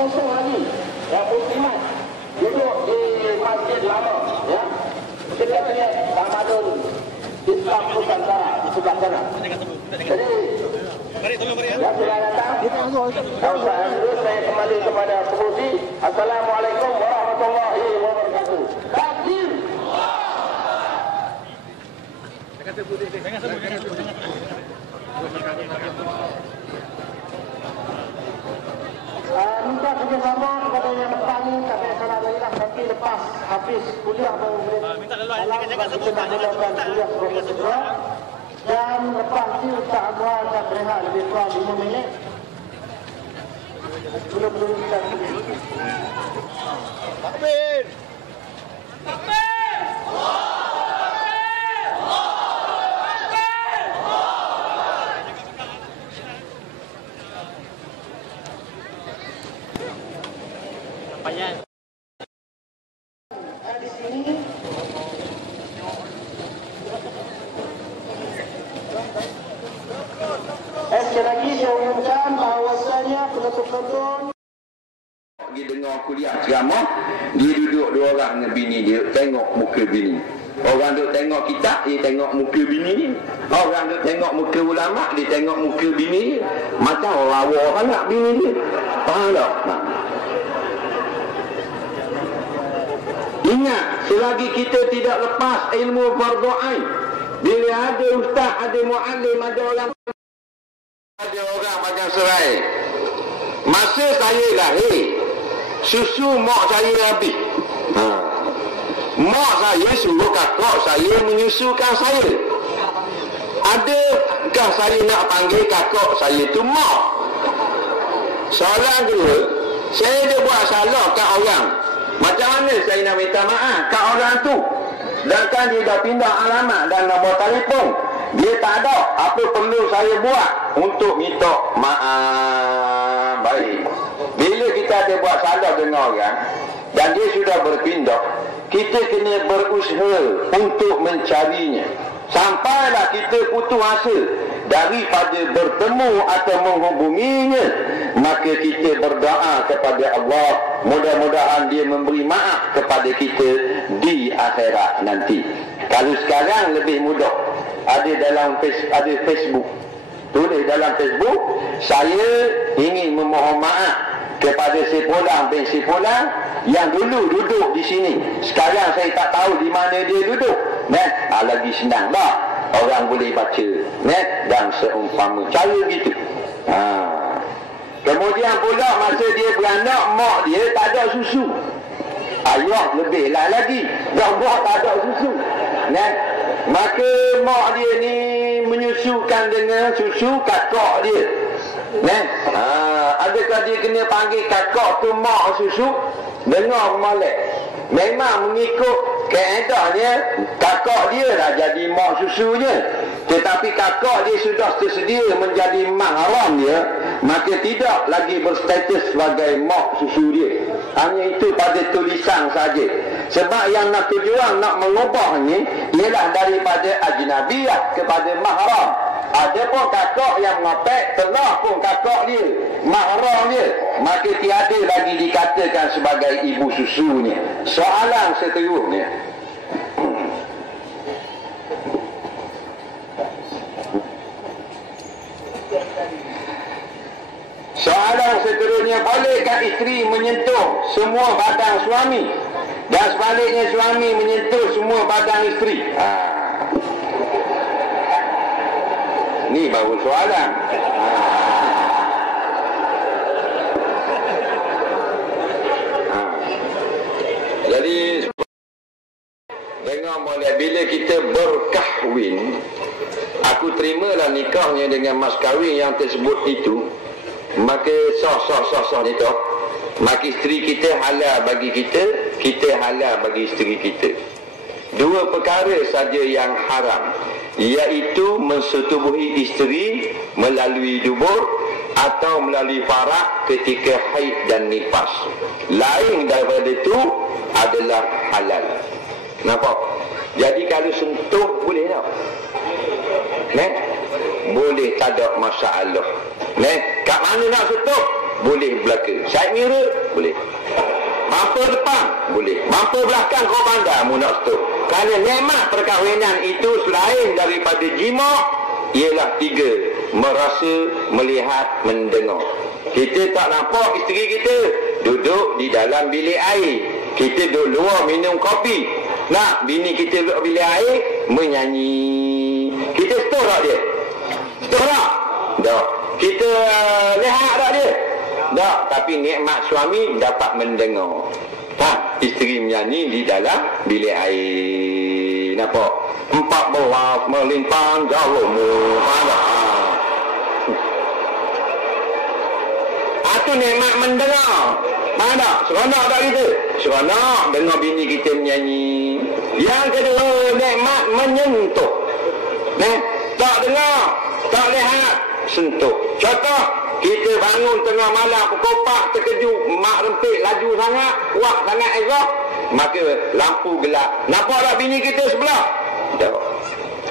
kosong lagi. Ya, muslimat duduk di masjid lama. Ya, kita lihat Tamadun Islam Nusantara di sebelah sana. Jadi, yang sudah datang, saya kembali kepada pengurusi. Assalamualaikum warahmatullahi wabarakatuh. Takbir. Minta kerjasama kepada yang bertani kami akan adalah nanti lepas habis kuliah dalam kita nak mulakan kuliah sebagai segera dan lepas itu Ustaz Anwar akan berehat lebih kurang 5 minit sebelum kita takbir. Takbir. Di sini sekali lagi saya umumkan bahawasanya penonton pergi dengar kuliah ceramah, dia duduk dua orang dengan bini dia, tengok muka bini. Orang duk tengok kitab, dia tengok muka bini dia. Orang duk tengok muka ulama, dia tengok muka bini dia. Macam orang lawa sangat bini dia. Faham tak? Ingat, selagi kita tidak lepas ilmu fardu ain, bila ada ustaz, ada muallim, ada orang, ada orang macam serai. Masa saya lahir, susu mak saya habis. Mak saya suruh kakak saya menyusukan saya. Adakah saya nak panggil kakak saya tu mak? Soalan kedua, saya ada buat salah kat orang. Macam mana saya nak minta maaf kat orang tu? Sedangkan dia dah pindah alamat dan nombor telefon. Dia tak ada apa perlu saya buat untuk minta maaf. Baik. Bila kita ada buat salah dengan orang dan dia sudah berpindah, kita kena berusaha untuk mencarinya. Sampailah kita putus asa daripada bertemu atau menghubunginya, maka kita berdoa kepada Allah, mudah-mudahan dia memberi maaf kepada kita di akhirat nanti. Kalau sekarang lebih mudah, ada dalam Facebook, tulis dalam Facebook, saya ingin memohon maaf kepada si Fulan bin si Fulan yang dulu duduk di sini. Sekarang saya tak tahu di mana dia duduk. Lagi senang lah, orang boleh baca dan seumpama cara gitu. Kemudian pula masa dia beranak, mak dia tak ada susu. Ayah lebihlah lagi, dah mak tak ada susu. Maka mak dia ni menyusukan dengan susu kakak dia. Adakah dia kena panggil kakak tu mak susu? Dengar molek. Memang mengikut kaedahnya kakak dia dah jadi mak susunya. Tetapi kakak dia sudah tersedia menjadi mahram dia, maka tidak lagi berstatus sebagai mak susu dia. Hanya itu pada tulisan saja. Sebab yang nak tujuan nak mengubahnya ialah daripada ajnabiyah kepada mahram. Ada pun kakak yang mengopek, telah pun kakak dia, mahram dia, maka tiada lagi dikatakan sebagai ibu susunya. Soalan seterusnya, bolehkah isteri menyentuh semua badan suami dan sebaliknya suami menyentuh semua badan isteri? Ni baru soalan. Jadi dengar boleh, bila kita berkahwin, aku terimalah nikahnya dengan mas kahwin yang tersebut itu, maka sah nikah. Maka isteri kita halal bagi kita, kita halal bagi isteri kita. Dua perkara saja yang haram, iaitu mensetubuhi isteri melalui dubur atau melalui faraq ketika haid dan nifas. Lain daripada itu adalah halal. Nampak? Jadi kalau sentuh boleh tak? Boleh, tak ada masalah. Kat mana nak sentuh? boleh belaka. Side mirror boleh. Bumper depan boleh. Bumper belakang kau pandai mu nak stop. Kerana nikmat perkahwinan itu selain daripada jima, ialah 3. Merasa, melihat, mendengar. Kita tak nampak isteri kita duduk di dalam bilik air. Kita duduk luar minum kopi. Nak bini kita duduk bilik air menyanyi. Kita stop tak dia? Stop tak? Tak. Kita lihat tak dia? Tak. Tapi nikmat suami dapat mendengar. Tak. Isteri menyanyi di dalam bilik air. Nampak? 14 melintang jauhmu. Itu nikmat mendengar. Mana? Seronok tak kita? Seronok dengar bini kita menyanyi. Yang kedua, nikmat menyentuh. Tak dengar, tak lihat, sentuh. Contoh, kita bangun tengah malam pukul 4 terkejut, mak rempit laju sangat, kuat sangat esok, maka lampu gelap. Nampak tak bini kita sebelah? Tak.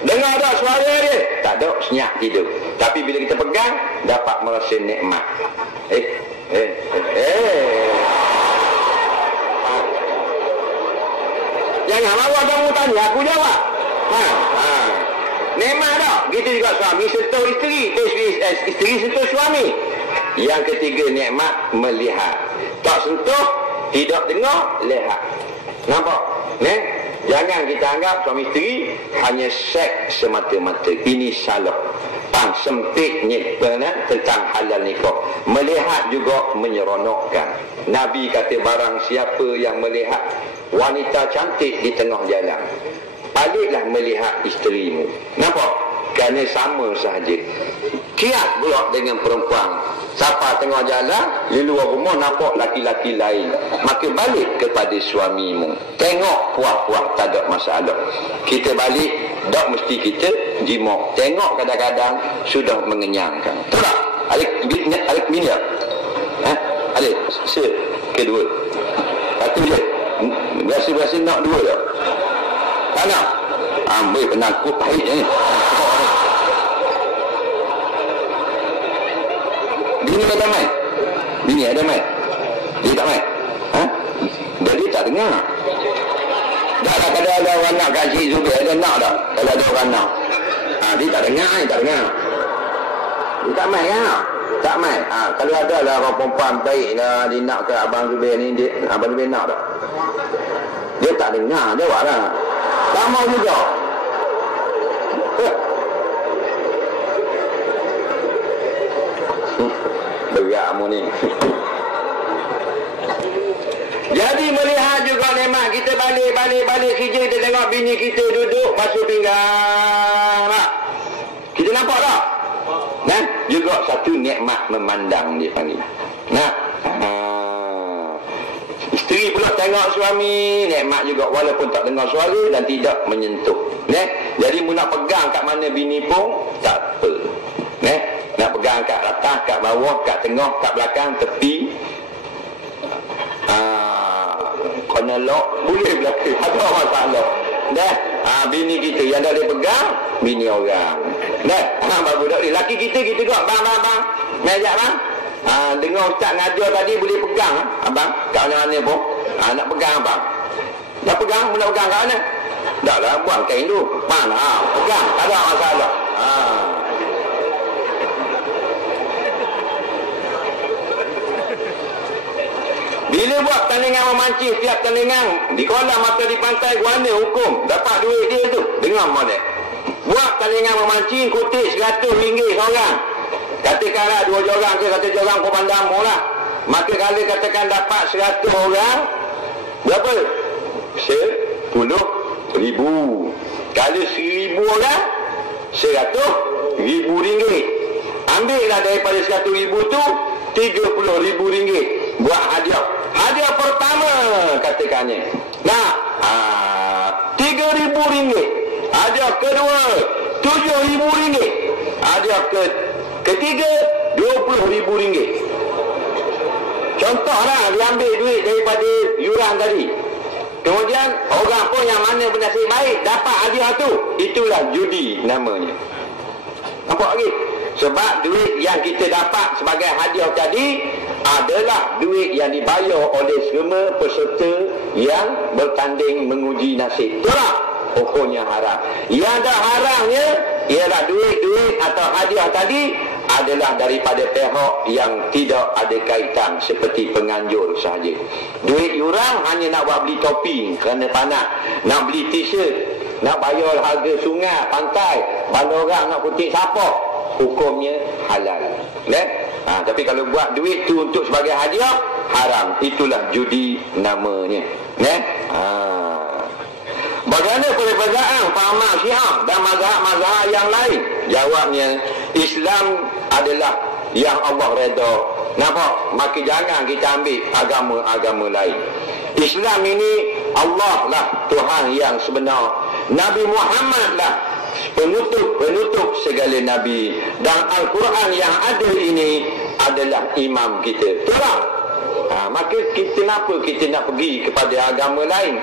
Dengar tak suara dia? Tak ada, senyap tidur. Tapi bila kita pegang, dapat merasa nikmat. Jangan marah kamu tanya, aku jawab. Nikmat tak? Gitu juga suami sentuh isteri, isteri sentuh suami. Yang ketiga, nikmat melihat. Tak sentuh, tidak dengar, lihat. Nampak? Jangan kita anggap suami isteri hanya seks semata-mata. Ini salah. Sempitnya tentang halal nikah. Melihat juga menyeronokkan. Nabi kata barang siapa yang melihat wanita cantik di tengah jalan, baliklah melihat isterimu. Nampak? Kerana sama sahaja. Kiat pula dengan perempuan. Siapa tengah jalan, di luar rumah nampak laki-laki lain, maka balik kepada suamimu. Tengok puas-puas, tak ada masalah. Kita balik, tak mesti kita jima. Tengok kadang-kadang sudah mengenyangkan. Betul tak? Ada minyak? Ada? Kedua. Satu je. Biasa-biasa nak dua tak? Tak nak? Ambil penakut pahit ni. Bini ada main? Bini ada main? Dia tak main? Dia tak dengar. Tak lah, kalau ada orang nak kasih juga, ada nak tak? Kalau ada orang nak. Dia tak dengar, dia tak dengar. Dia tak main kan? Tak main. Kalau ada lah orang perempuan baik lah, dia nak ke Abang Zubair ni, Abang Zubair nak tak? Dia tak dengar, jawab lah. Sama juga. Berat mu ni. Jadi melihat juga nikmat. Kita balik kerja, kita tengok bini kita duduk basuh pinggang. Kita nampak tak? Juga satu nikmat memandang dia panggil. Isteri pula tengok suami, nikmat juga walaupun tak dengar suara dan tidak menyentuh. Jadi mu nak pegang kat mana bini pun tak apa. Nak pegang kat atas, kat bawah, kat tengah, kat belakang, tepi, corner lock, boleh belakang, ada masalah. Bini kita yang dah dia pegang, bini orang. Baru dah laki kita juga, bang, ngajak bang. Dengar ustaz ngajar tadi boleh pegang, abang, kat mana-mana pun. Nak pegang abang. Dah pegang, nak pegang kat mana? Dah lah, buang kain tu. Mana? Pegang, tak ada masalah. Bila buat tandingan memancing, setiap tandingan di kolam atau di pantai, guana hukum dapat duit dia tu. Dengar model. Buat tandingan memancing, kutip RM100 seorang. Katakanlah 2 jorang ke, kata jorang komandam lah. Maka kalau katakan dapat 100 orang, berapa? 10,000. Kalau 1,000 orang, RM100,000. Ambillah daripada 100,000 tu RM30,000 buat hadiah. Hadiah pertama katakannya RM3,000. Hadiah kedua RM7,000. Hadiah ketiga RM20,000. Contohlah dia ambil duit daripada yuran tadi. Kemudian orang pun yang mana bernasib baik dapat hadiah tu, itulah judi namanya. Nampak lagi? Sebab duit yang kita dapat sebagai hadiah tadi adalah duit yang dibayar oleh semua peserta yang bertanding menguji nasib. Itulah hukumnya haram. Yang dah haramnya ialah duit-duit atau hadiah tadi adalah daripada pihak yang tidak ada kaitan seperti penganjur sahaja. Duit yuran hanya nak buat beli topi kerana panas, nak beli t-shirt, nak bayar harga sungai, pantai, bandar orang nak kutip sapak, hukumnya halal. Tapi kalau buat duit tu untuk sebagai hadiah, haram. Itulah judi namanya. Bagaimana perbezaan fahaman Syiah dan mazhab-mazhab yang lain? Jawabnya, Islam adalah yang Allah redha. Nampak? Maka jangan kita ambil agama-agama lain. Islam ini Allah lah Tuhan yang sebenar. Nabi Muhammad lah penutup segala Nabi. Dan Al-Quran yang ada ini adalah imam kita. Itulah. Maka kenapa kita nak pergi kepada agama lain?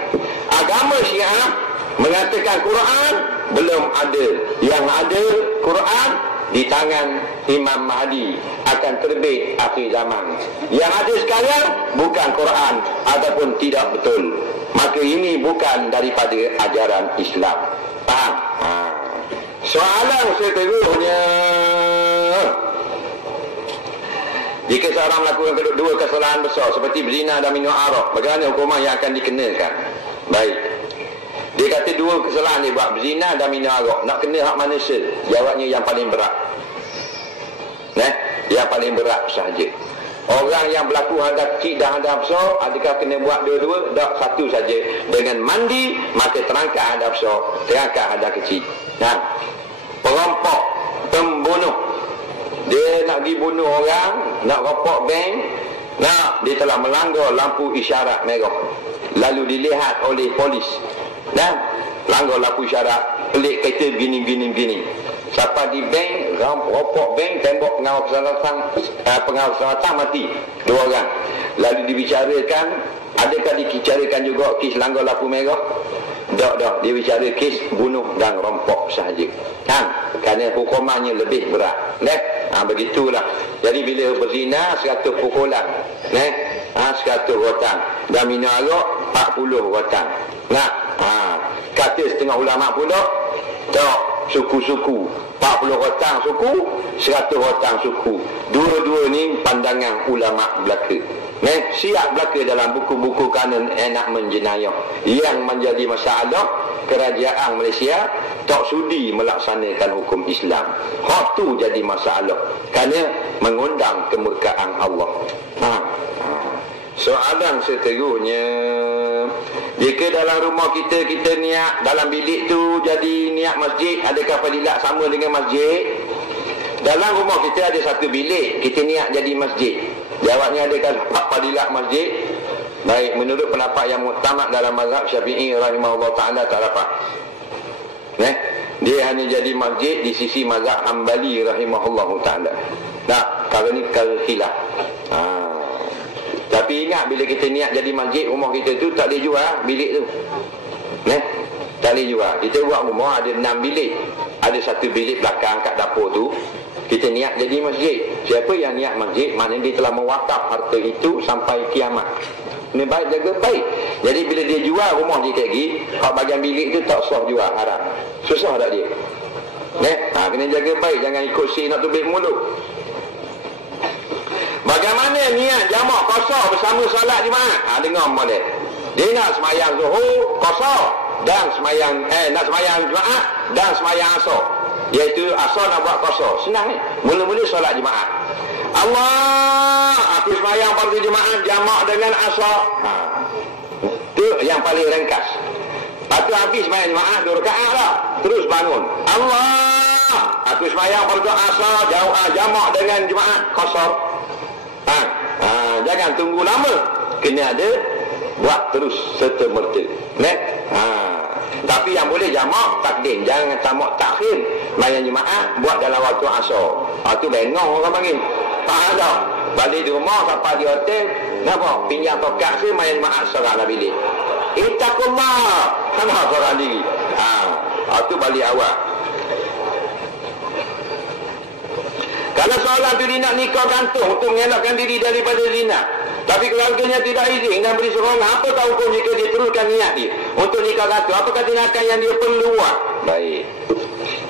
Agama Syiah mengatakan Quran belum ada. Yang ada Quran di tangan Imam Mahdi akan terbit akhir zaman. Yang ada sekarang bukan Quran ataupun tidak betul. Maka ini bukan daripada ajaran Islam. Faham? Soalan seterusnya, jika seorang melakukan dua kesalahan besar seperti berzina dan minum arak, bagaimana hukuman yang akan dikenakan? Baik. Dia kata dua kesalahan dia buat, berzina dan minum arak. Nak kena hak mana sel? Jawabnya yang paling berat. Yang paling berat sahaja. Orang yang berlaku hadap kecil dan hadap besar, adakah kena buat dua-dua? Tak, satu saja. Dengan mandi, maka terangkat hadap besar, terangkat hadap kecil. Perampok, pembunuh, dia nak pergi bunuh orang, nak rampok bank, dia telah melanggar lampu isyarat merah, lalu dilihat oleh polis, langgar lampu isyarat, pelik kereta begini. Siapa di bank, rampok bank, tembok pengawal keselamatan mati, 2 orang. Lalu dibicarakan, adakah dibicarakan juga kes langgar lampu merah? Tak, dia bicara kes bunuh dan rompok sahaja. Kerana hukumannya lebih berat. Begitulah. Jadi bila berzina 100 pukulan, 100 rotan, dan minum arak 40 rotan. Kata setengah ulama pula, tak, suku-suku 40 rotan suku, 100 rotan suku. Dua-dua ni pandangan ulama Melaka. Siap Melaka dalam buku-buku kanun enakmen jenayah. Yang menjadi masalah, kerajaan Malaysia tak sudi melaksanakan hukum Islam. Hak tu jadi masalah, kerana mengundang kemurkaan Allah. Soalan seterusnya, jika dalam rumah kita niat dalam bilik tu jadi niat masjid, adakah fadilat sama dengan masjid? Dalam rumah kita ada satu bilik, kita niat jadi masjid, jawabnya adakah fadilat masjid? Baik, menurut pendapat yang muktamad dalam mazhab Syafi'i rahimahullah ta'ala, tak dapat. Dia hanya jadi masjid di sisi mazhab Hambali rahimahullah ta'ala. Kalau ni kalau khilaf. Tapi ingat, bila kita niat jadi masjid, rumah kita tu tak boleh jual bilik tu. Tak boleh jual. Kita buat rumah ada 6 bilik. Ada satu bilik belakang kat dapur tu, kita niat jadi masjid. Siapa yang niat masjid, maknanya dia telah mewakaf harta itu sampai kiamat. Ini baik, jaga baik. Jadi bila dia jual rumah dia lagi, hak bagian bilik tu tak sah jual, haram. Susah tak dia? Kena jaga baik, jangan ikut si nak tubik mulut. Bagaimana niat jamak qasar bersama solat Jumaat? Dengar molek. Dia nak semayang Zuhur qasar dan semayang nak semayang Jumaat dan semayang Asar. Iaitu Asar nak buat qasar. Senang ni. Mula-mula solat Jumaat. Allah, aku semayang fardu Jumaat jamak dengan Asar. Itu yang paling ringkas. Lepas tu habis semayang Jumaat 2 rakaat lah. Terus bangun. Allah, aku semayang fardu Asar jamak dengan Jumaat qasar. Jangan tunggu lama, kena ada buat terus serta merta. Tapi yang boleh jamak takdim, jangan jamak takhir. Mayan Jumaat buat dalam waktu Asar. Tu bengong orang panggil. Faham tak? Balik di rumah sampai di hotel, nampak pinjam tokat saya main Jumaat seorang lah bilik. Ittaqullah, kenapa seorang diri? Tu balik awal. Kalau seorang tu dia nak nikah gantung untuk mengelakkan diri daripada zina, tapi keluarganya tidak izin dan beri sokongan, apakah hukum jika dia teruskan niat dia untuk nikah gantung? Apakah tindakan yang dia perlu buat? Baik.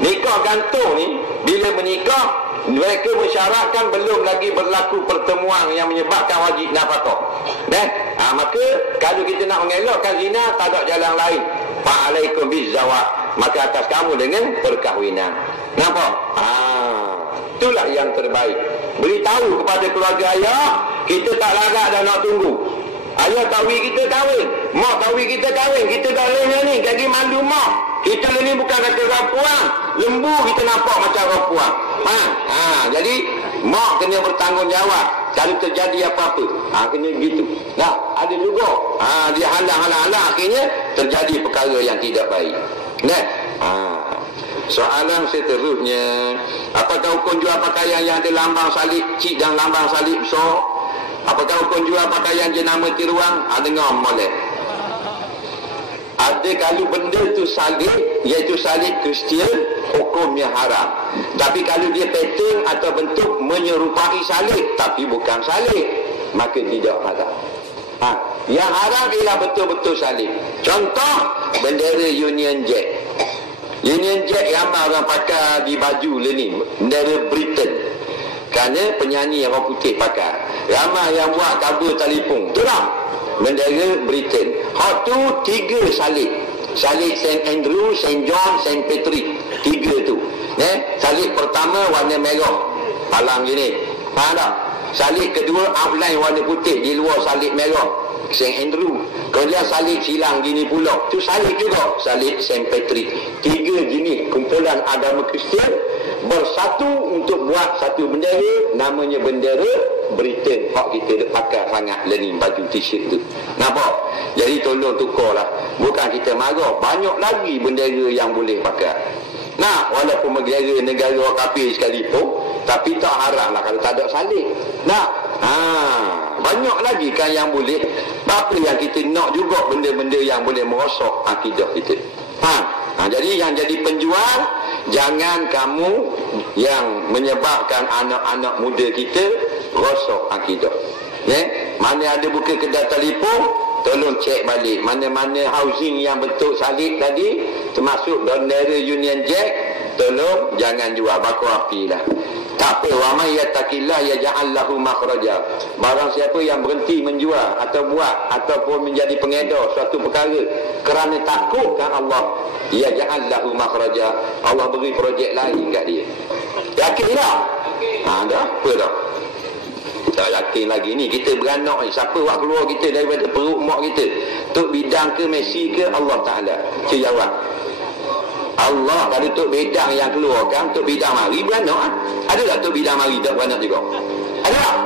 Nikah gantung ni, bila menikah, mereka mensyaratkan belum lagi berlaku pertemuan yang menyebabkan wajib nafkah. Maka kalau kita nak mengelakkan zina, tak ada jalan lain. Fa'alaikum bizawaj, maka atas kamu dengan perkahwinan. Nampak? Itulah yang terbaik. Beritahu kepada keluarga ayah, kita tak larat dah nak tunggu. Ayah tahu kita kahwin, mak tahu kita kahwin, kita dah lena ni, kaki mandu mak. Kita ni bukan kata rapuan, lembu kita nampak macam rapuan. Jadi mak kena bertanggungjawab kalau terjadi apa-apa. Kena begitu. Ada juga. Dia halang-halang akhirnya terjadi perkara yang tidak baik. Soalan seterusnya, apakah hukum jual pakaian yang ada lambang salib cik dan lambang salib besar? Apakah hukum jual pakaian jenama tiruan? Dengar molek. Ada kalau benda tu salib, iaitu salib Kristian, hukumnya haram. Tapi kalau dia pattern atau bentuk menyerupai salib tapi bukan salib, maka tidak haram. Yang haram ialah betul-betul salib. Contoh, bendera Union Jack. Union Jack ramai orang pakai di baju ni, bendera Britain. Kerana penyanyi orang putih pakai. Ramai yang buat cover telefon. Itulah bendera Britain. Hak tu 3 salib. Salib St. Andrew, St. John, St. Patrick. 3 tu. Salib pertama warna merah, palang gini. Faham tak? Salib kedua outline warna putih, di luar salib merah, St. Andrew. Kemudian salib silang gini pula, tu salib juga, salib St. Patrick. 3 jenis kumpulan agama Kristian bersatu untuk buat satu bendera, namanya bendera Britain. Hak kita pakai sangat learning baju t-shirt tu. Nampak? Jadi tolong tukarlah. Bukan kita marah, banyak lagi bendera yang boleh pakai. Walaupun bendera negara kafir sekalipun, tapi tak haram lah kalau tak ada salib. Banyak lagi kan yang boleh. Apa yang kita nak juga benda-benda yang boleh merosak akidah kita. Jadi yang jadi penjual, jangan kamu yang menyebabkan anak-anak muda kita rosak akidah. Mana ada buka kedai telefon, tolong cek balik mana-mana housing yang bentuk salib tadi, termasuk bendera Union Jack, tolong jangan jual, bakar api lah. Tak apa, wa may yattaqillah yaj'al lahu makhraja. Barang siapa yang berhenti menjual atau buat ataupun menjadi pengedar suatu perkara kerana takutkan Allah, yaj'al lahu makhraja, Allah beri projek lain kat dia. Yakin tak? Dah apa dah? Tak yakin lagi ni. Kita beranak ni, siapa buat keluar kita daripada perut mak kita? Tok bidang ke Messi ke Allah Ta'ala? Saya jawab, Allah. Kalau tok bidang yang keluarkan, tok bidang mari beranak. Ada tak tok bidang mari tak beranak juga? Ada tak?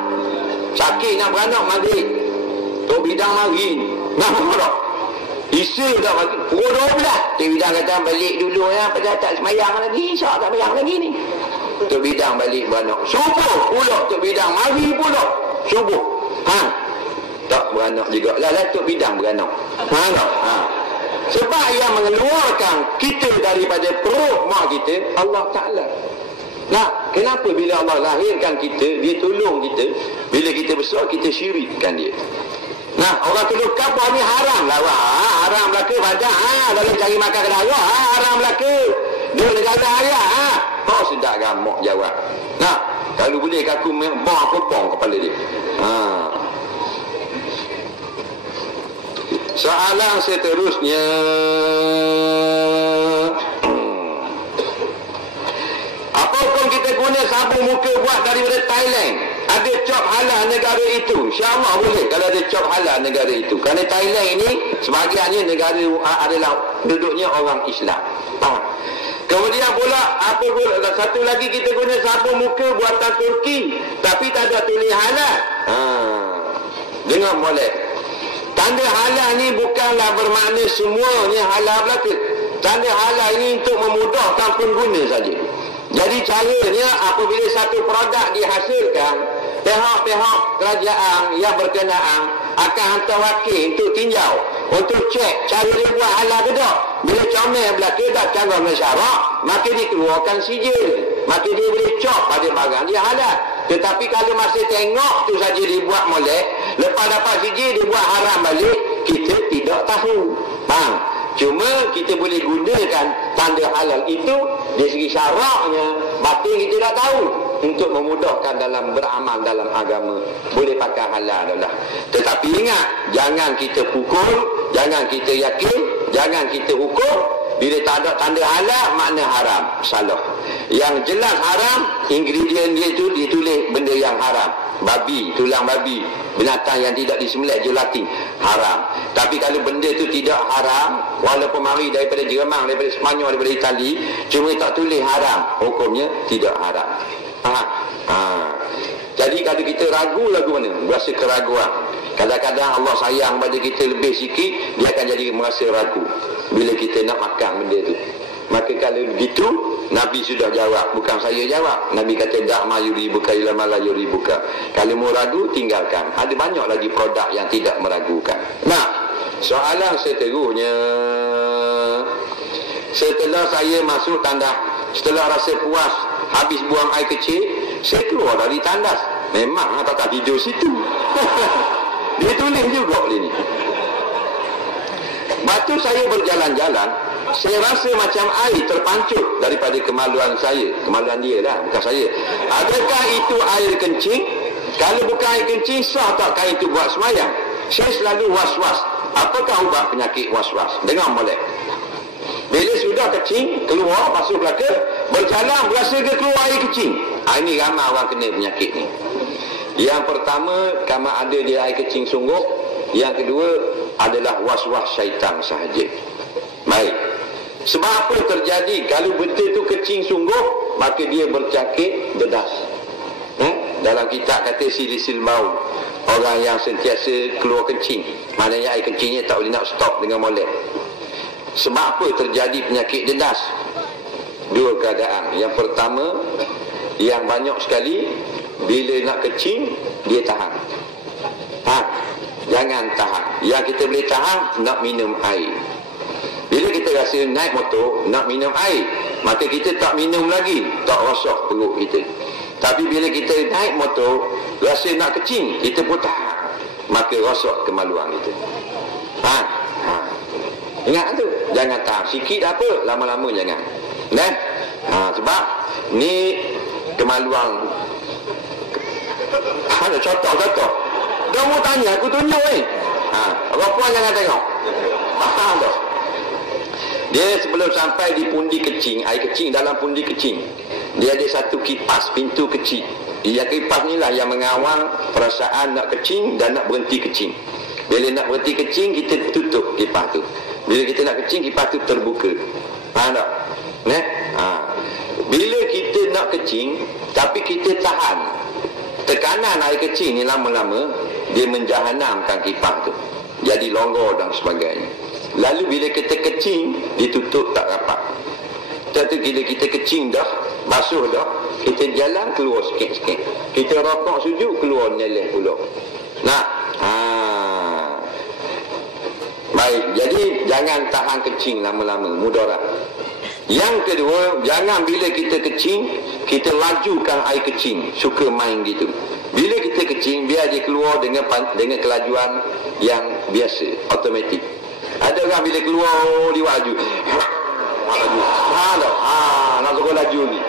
Sakit nak beranak mari, tok bidang mari. Nampak tak? Isa tak mari. Pukul 12 tok bidang kata balik dulu ya, pada tak semayang lagi, insya tak semayang lagi ni. Tok bidang balik beranak. Subuh pula tok bidang mari pula. Subuh. Tak beranak juga. Lah tok bidang beranak. Tak? Sebab yang mengeluarkan kita daripada perut mak kita, Allah Ta'ala. Kenapa bila Allah lahirkan kita, dia tolong kita, bila kita besar kita syirikkan dia. Orang tolong kapal ni haram lah. Haram belaka badak. Dalam cari makan kena haram. Haram belaka. Dia negara ayah. Sedap gamak jawab. Kalau boleh aku bong kepala dia. Soalan seterusnya, apa hukum kita guna sabun muka buat daripada Thailand? Ada cop halal negara itu? InsyaAllah boleh kalau ada cop halal negara itu. Kerana Thailand ini sebahagiannya negara adalah duduknya orang Islam. Kemudian pula satu lagi, kita guna sabun muka buatan Turki tapi tak ada tulis halal. Dengar molek. Tanda halal ni bukanlah bermakna semuanya halal belaka. Tanda halal ini untuk memudahkan pengguna saja. Jadi caranya, apabila satu produk dihasilkan, pihak-pihak kerajaan yang berkenaan akan hantar wakil untuk tinjau, untuk cek cara dia buat halal ke tak. Bila comel belaka tak cara mesyarah, maka dikeluarkan sijil, maka dia boleh cop pada barang dia halal. Tetapi kalau masih tengok tu saja dia buat molek, lepas dapat sijil dia buat haram balik, kita tidak tahu. Faham? Cuma kita boleh gunakan tanda halal itu dari segi syaraknya, batin kita dah tahu, untuk memudahkan dalam beramal dalam agama. Boleh pakai halal dah. Tetapi ingat, jangan kita pukul, jangan kita yakin, jangan kita hukum. Bila tak ada tanda halal, makna haram. Salah. Yang jelas haram, ingredient dia tu ditulis benda yang haram. Babi, tulang babi, binatang yang tidak disembelih, gelatin, haram. Tapi kalau benda tu tidak haram, walaupun mari daripada Jerman, daripada Sepanyol, daripada Itali, cuma tak tulis haram, hukumnya tidak haram. Jadi kalau kita ragu lagu mana? Berasa keraguan. Kadang-kadang Allah sayang pada kita lebih sikit, dia akan jadi merasa ragu bila kita nak makan benda tu. Maka kalau begitu, Nabi sudah jawab, bukan saya jawab. Nabi kata, dak ma yuribuka ila ma la yuribuka. Kalau mau ragu, tinggalkan. Ada banyak lagi produk yang tidak meragukan. Nah, soalan seterusnya, setelah saya masuk tandas, setelah rasa puas, habis buang air kecil, saya keluar dari tandas. Memang tak tidur situ. Dia tulis juga ni. Batu saya berjalan-jalan, saya rasa macam air terpancut daripada kemaluan saya. Kemaluan dia lah, bukan saya. Adakah itu air kencing? Kalau bukan air kencing, sah takkah itu buat semayang? Saya selalu was-was. Apakah ubat penyakit was-was? Dengar molek. Bila sudah kecing, keluar, basuh belaka, berjalan, berasa ke keluar air kecing. Ini ramai orang kena penyakit ni. Yang pertama, kalau ada dia air kecing sungguh. Yang kedua adalah was-was syaitan sahaja. Baik. Sebab apa terjadi? Kalau betul tu kecing sungguh, maka dia bercakap dedas. Dalam kitab kata silisil maut, orang yang sentiasa keluar kencing, maknanya air kencingnya tak boleh nak stop dengan molek. Sebab apa terjadi penyakit dedas? Dua keadaan. Yang pertama, yang banyak sekali, bila nak kecing, dia tahan. Jangan tahan. Yang kita boleh tahan, nak minum air. Bila kita rasa naik motor, nak minum air, maka kita tak minum lagi, tak rosak perut kita. Tapi bila kita naik motor, rasa nak kecing, kita pun tahan, maka rosak kemaluan kita. Ingat tu, jangan tahan. Sikit apa, lama-lama jangan. Sebab ni kemaluan. Ada contoh-contoh. Dia mau tanya, aku tunjuk ni. Orang puan jangan tengok. Faham tak? Dia sebelum sampai di pundi kecing, air kecing dalam pundi kecing, dia ada satu kipas, pintu kecil. Yang kipas ni lah yang mengawal perasaan nak kecing dan nak berhenti kecing. Bila nak berhenti kecing, kita tutup kipas tu. Bila kita nak kecing, kipas tu terbuka. Faham tak? Bila kita nak kecing, tapi kita tahan, tekanan air kecing ni lama-lama dia menjahanamkan kipas tu, jadi longgar dan sebagainya. Lalu bila kita kecing, ditutup tak rapat. Tapi bila kita kecing dah, basuh dah, kita jalan keluar sikit-sikit. Kita rokok sujud, keluar neleh pula. Baik, jadi jangan tahan kecing lama-lama, mudarat. Yang kedua, jangan bila kita kecing, kita lajukan air kecing. Suka main gitu. Bila kita kecing, biar dia keluar dengan kelajuan yang biasa, automatik. Ada orang bila keluar, dia laju. Nak suruh laju ni.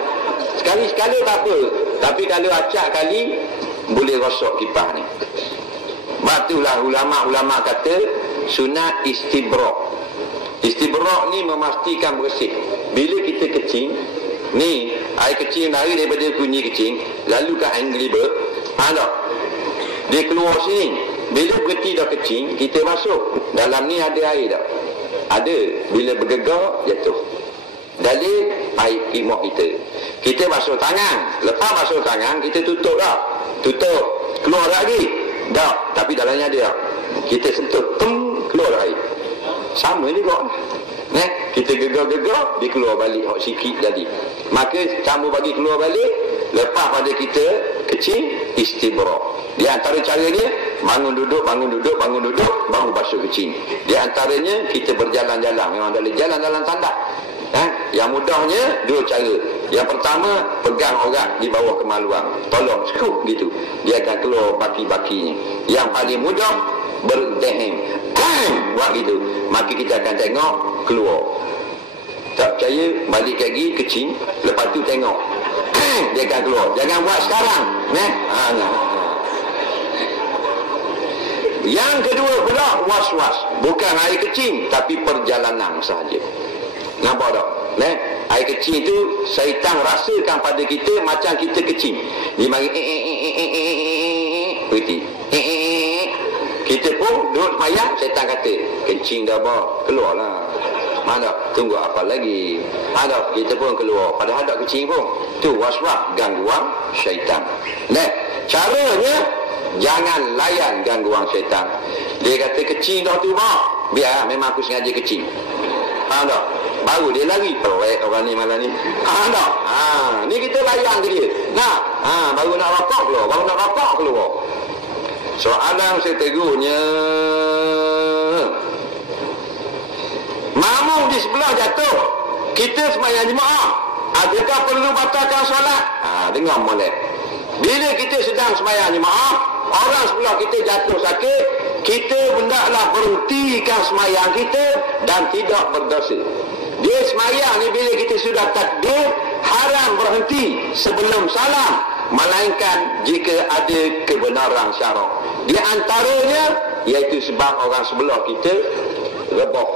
Sekali-sekala tak apa. Tapi kalau acak kali, boleh rosak kipas ni. Batulah ulama' kata, sunat istibrak. Istibrak ni memastikan bersih. Bila kita kecing, ni air kecing lari daripada bunyi kecing, lalu ke angliber, dia keluar sini. Bila berhenti dah kecing, kita masuk. Dalam ni ada air tak? Ada. Bila bergegar, jatuh. Dalil air imak kita. Kita basuh tangan. Lepas basuh tangan, kita tutup dah. Tutup. Keluar lagi. Tak. Tapi dalamnya ada tak? Kita sentuh. Keluar air. Sama juga. Kita gegar-gegar, dia keluar balik hok sikit jadi. Maka campur bagi keluar balik, lepas pada kita kecing, istibrak. Di antara caranya, bangun duduk, baru basuh kecing. Di antaranya kita berjalan-jalan, memang dalam jalan dalam tandas. Yang mudahnya dua cara. Yang pertama, pegang orang di bawah kemaluan, tolong skrup gitu, dia akan keluar baki-bakinya. Yang paling mudah berdehem, buat gitu, maka kita akan tengok keluar. Tak percaya, balik lagi kecing, lepas tu tengok dia akan keluar. Jangan buat sekarang, Yang kedua pula was-was, bukan air kecing tapi perjalanan sahaja. Nampak tak? Air kecing itu syaitan rasakan pada kita macam kita kecing. Dia mari berhenti. Kita pun duduk semayang, syaitan kata kencing dah bah, keluarlah. Mana tunggu apa lagi? Ada kita pun keluar. Padahal ada kecing pun. Tu was-was, gangguan syaitan. Caranya jangan layan gangguan syaitan. Dia kata kecing dah tu bah, biar memang aku sengaja kecing. Faham tak? Baru dia lari. Perwek orang ni malam ni. Ni kita layan ke dia. Baru nak rokok keluar. Baru nak rokok keluar. Soalan saya tegurnya, makmum di sebelah jatuh, kita sembahyang jemaah, adakah perlu batalkan solat? Dengar molek. Bila kita sedang sembahyang jemaah, orang sebelah kita jatuh sakit, kita hendaklah berhentikan sembahyang kita dan tidak berdosa. Dia sembahyang ni bila kita sudah takbir, haram berhenti sebelum salam, melainkan jika ada kebenaran syarak. Di antaranya iaitu sebab orang sebelah kita rebah.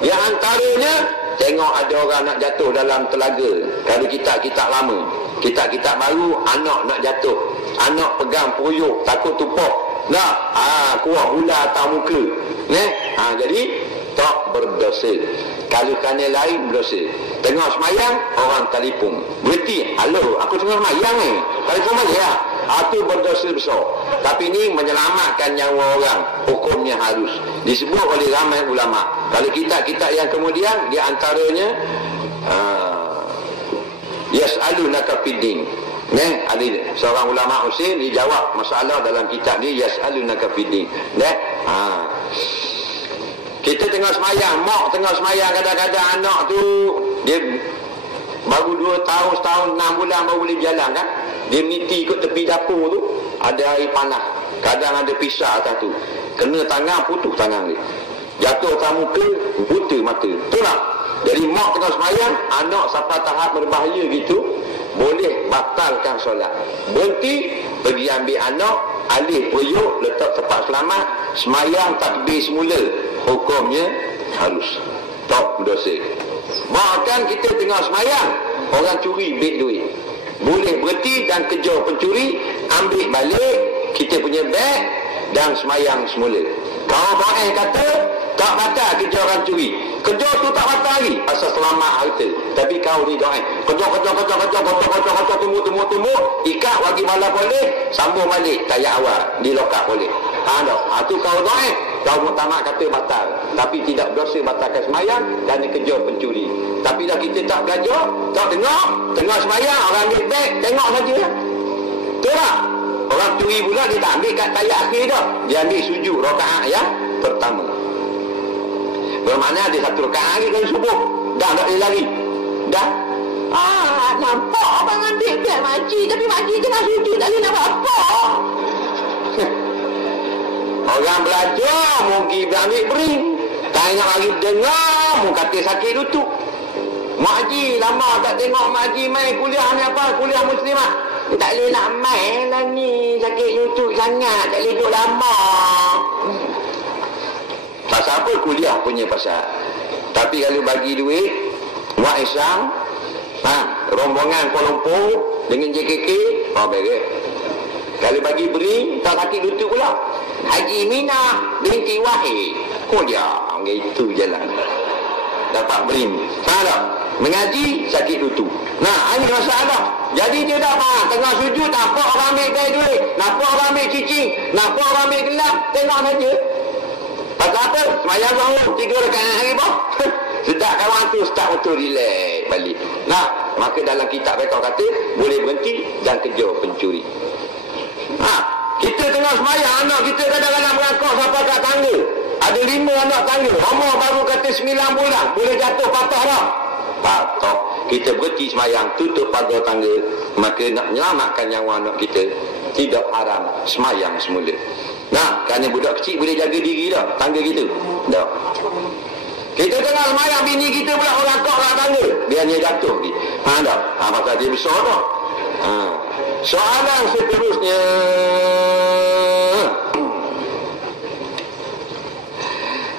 Di antaranya tengok ada orang nak jatuh dalam telaga. Kalau kita lama, kita baru, anak nak jatuh, anak pegang peruyuk takut tumpah. Kuah ular atas muka. Jadi tak berdosa. Kalau kerana lain berdosa. Tengok semayang, orang telefon, berhenti, halo, aku tengah semayang ni, telefon balik lah. Itu berdosa besar. Tapi ni menyelamatkan nyawa orang, hukumnya harus disebut oleh ramai ulama. Kalau kita yang kemudian, di antaranya yas'alunaka fiddin. Ada seorang ulama usul dijawab masalah dalam kitab ni, yas'alunaka fiddin. Kita tengah semayang, mak tengah semayang, kadang-kadang anak tu dia baru 2 tahun, setahun, 6 bulan baru boleh berjalan kan. Dia meniti ikut tepi dapur tu, ada air panas, kadang ada pisau atas tu, kena tangan, putus tangan dia, jatuh atas muka, buta mata. Itulah. Jadi mak tengah semayang, anak sampai tahap berbahaya gitu, boleh batalkan solat. Berhenti, pergi ambil anak, alih periuk, letak tempat selamat, semayang takbir semula, hukumnya harus tak berdosa. Bahkan kita tengah semayang, orang curi beg duit, boleh berhenti dan kejar pencuri, ambil balik kita punya beg dan semayang semula. Kalau orang kata tak batal kejar orang curi, kejar tu tak batal lagi pasal selamat harta. Tapi kau ni doa kejar, temu, ikat bagi bala boleh, sambung balik tayak awal di lokap boleh. Tu kau doa, kau muktamad kata batal, tapi tidak berdosa batalkan semayang dan dikejar pencuri. Tapi dah kita tak belajar, tak dengar, tengah semayang orang ambil beg, tengok saja. Betul tak? Orang curi pula dia tak ambil kat tayak akhir dah, dia ambil sujud rakaat yang pertama. Bermakna ada satu rakaat lagi kali subuh, dah tak boleh lari. Dah nampak abang ambil beg makcik, tapi makcik tengah sujud tak boleh nak buat apa. Orang belajar mungkin ambil bering, tak ingat lagi dengar, mungkin kata sakit lutut. Makcik lama tak tengok makcik main kuliah ni apa, kuliah muslimat. Tak boleh nak main lah ni, sakit lutut sangat, tak boleh duduk lama. Pasal apa kuliah punya pasal. Tapi kalau bagi duit, buat Islam, rombongan Kuala Lumpur dengan JKK, beres. Kalau bagi beri, tak sakit lutut pula. Haji Minah binti Wahid, kuliah, gitu jalan. Dapat beri. Faham tak? Mengaji, sakit lutut. Ini masalah. Jadi dia dah tengah sujud, nampak orang ambil beg duit, nampak orang ambil cicing, nampak orang ambil gelap, tengok saja. Pasal apa? Semayang bangun 3 rakaat hari bah. Sedap kawan tu start betul relax balik. Maka dalam kitab mereka kata boleh berhenti dan kejar pencuri. Kita tengah semayang, anak kita kadang-kadang berangkak sampai kat tangga. Ada 5 anak tangga, umur baru kata 9 bulan, boleh jatuh patah dah. Patok. Kita berhenti semayang, tutup pagar tangga, maka nak menyelamatkan nyawa anak kita, tidak haram semayang semula. Nah, kerana budak kecil boleh jaga diri dah, tangga kita. Dah. Kita tengah semayang, bini kita pula orang kok kat tangga, biar dia jatuh. Dah. Pasal dia besar dah. Soalan seterusnya,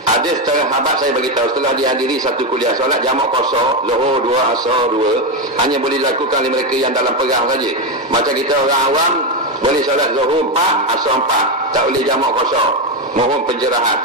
ada setengah sahabat saya beritahu setelah dihadiri satu kuliah solat jamak qasar, Zuhur 2, Asar 2, hanya boleh dilakukan oleh mereka yang dalam perang saja. Macam kita orang awam boleh solat Zuhur 4, Asar 4, tak boleh jamak qasar. Mohon pencerahan.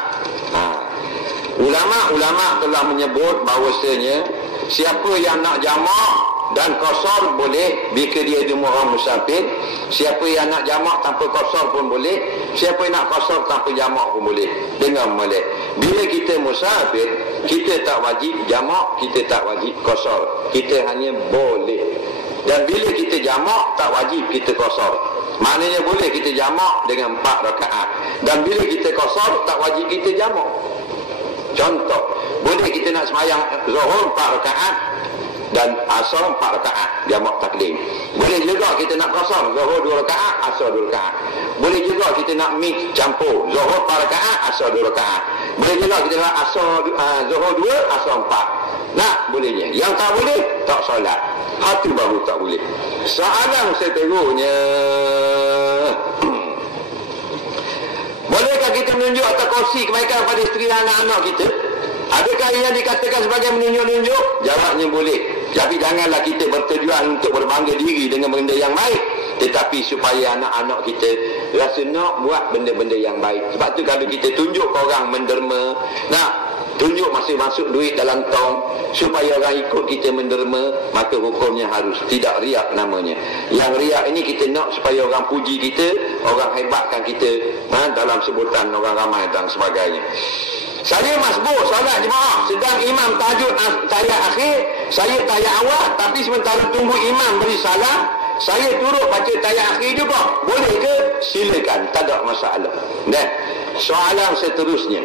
Ulama telah menyebut bahawasanya siapa yang nak jamak dan qasar boleh jika dia di orang musafir. Siapa yang nak jamak tanpa qasar pun boleh. Siapa yang nak qasar tanpa jamak pun boleh. Dengan molek. Bila kita musafir, kita tak wajib jamak, kita tak wajib qasar. Kita hanya boleh. Dan bila kita jamak, tak wajib kita qasar. Maknanya boleh kita jamak dengan 4 rakaat. Dan bila kita qasar, tak wajib kita jamak. Contoh, boleh kita nak semayang Zuhur 4 rakaat dan Asar 4 rakaat, jamak takdim. Boleh juga kita nak qasar, Zuhur 2 rakaat, Asar 2 rakaat. Boleh juga kita nak mix campur, Zuhur 4 rakaat, Asar 2 rakaat. Boleh juga kita nak Zuhur 2, Asar 4. Nak bolehnya. Yang tak boleh, tak solat. Hati baru tak boleh. Soalan seterusnya, bolehkah kita menunjuk atau kongsi kebaikan pada isteri dan anak-anak kita? Adakah yang dikatakan sebagai menunjuk-nunjuk? Jawabnya boleh. Tapi janganlah kita bertujuan untuk berbangga diri dengan benda yang baik, tetapi supaya anak-anak kita rasa nak buat benda-benda yang baik. Sebab tu kalau kita tunjuk ke orang menderma, nak tunjuk masuk duit dalam tong supaya orang ikut kita menderma, maka hukumnya harus tidak riak namanya. Yang riak ini kita nak supaya orang puji kita, orang hebatkan kita dalam sebutan orang ramai dan sebagainya. Saya masbuk solat jemaah, sedang imam tahajud tayat akhir, saya tayat awal, tapi sementara tunggu imam beri salam, saya turut baca tayat akhir juga. Boleh ke? Silakan, tak ada masalah. Dan soalan seterusnya,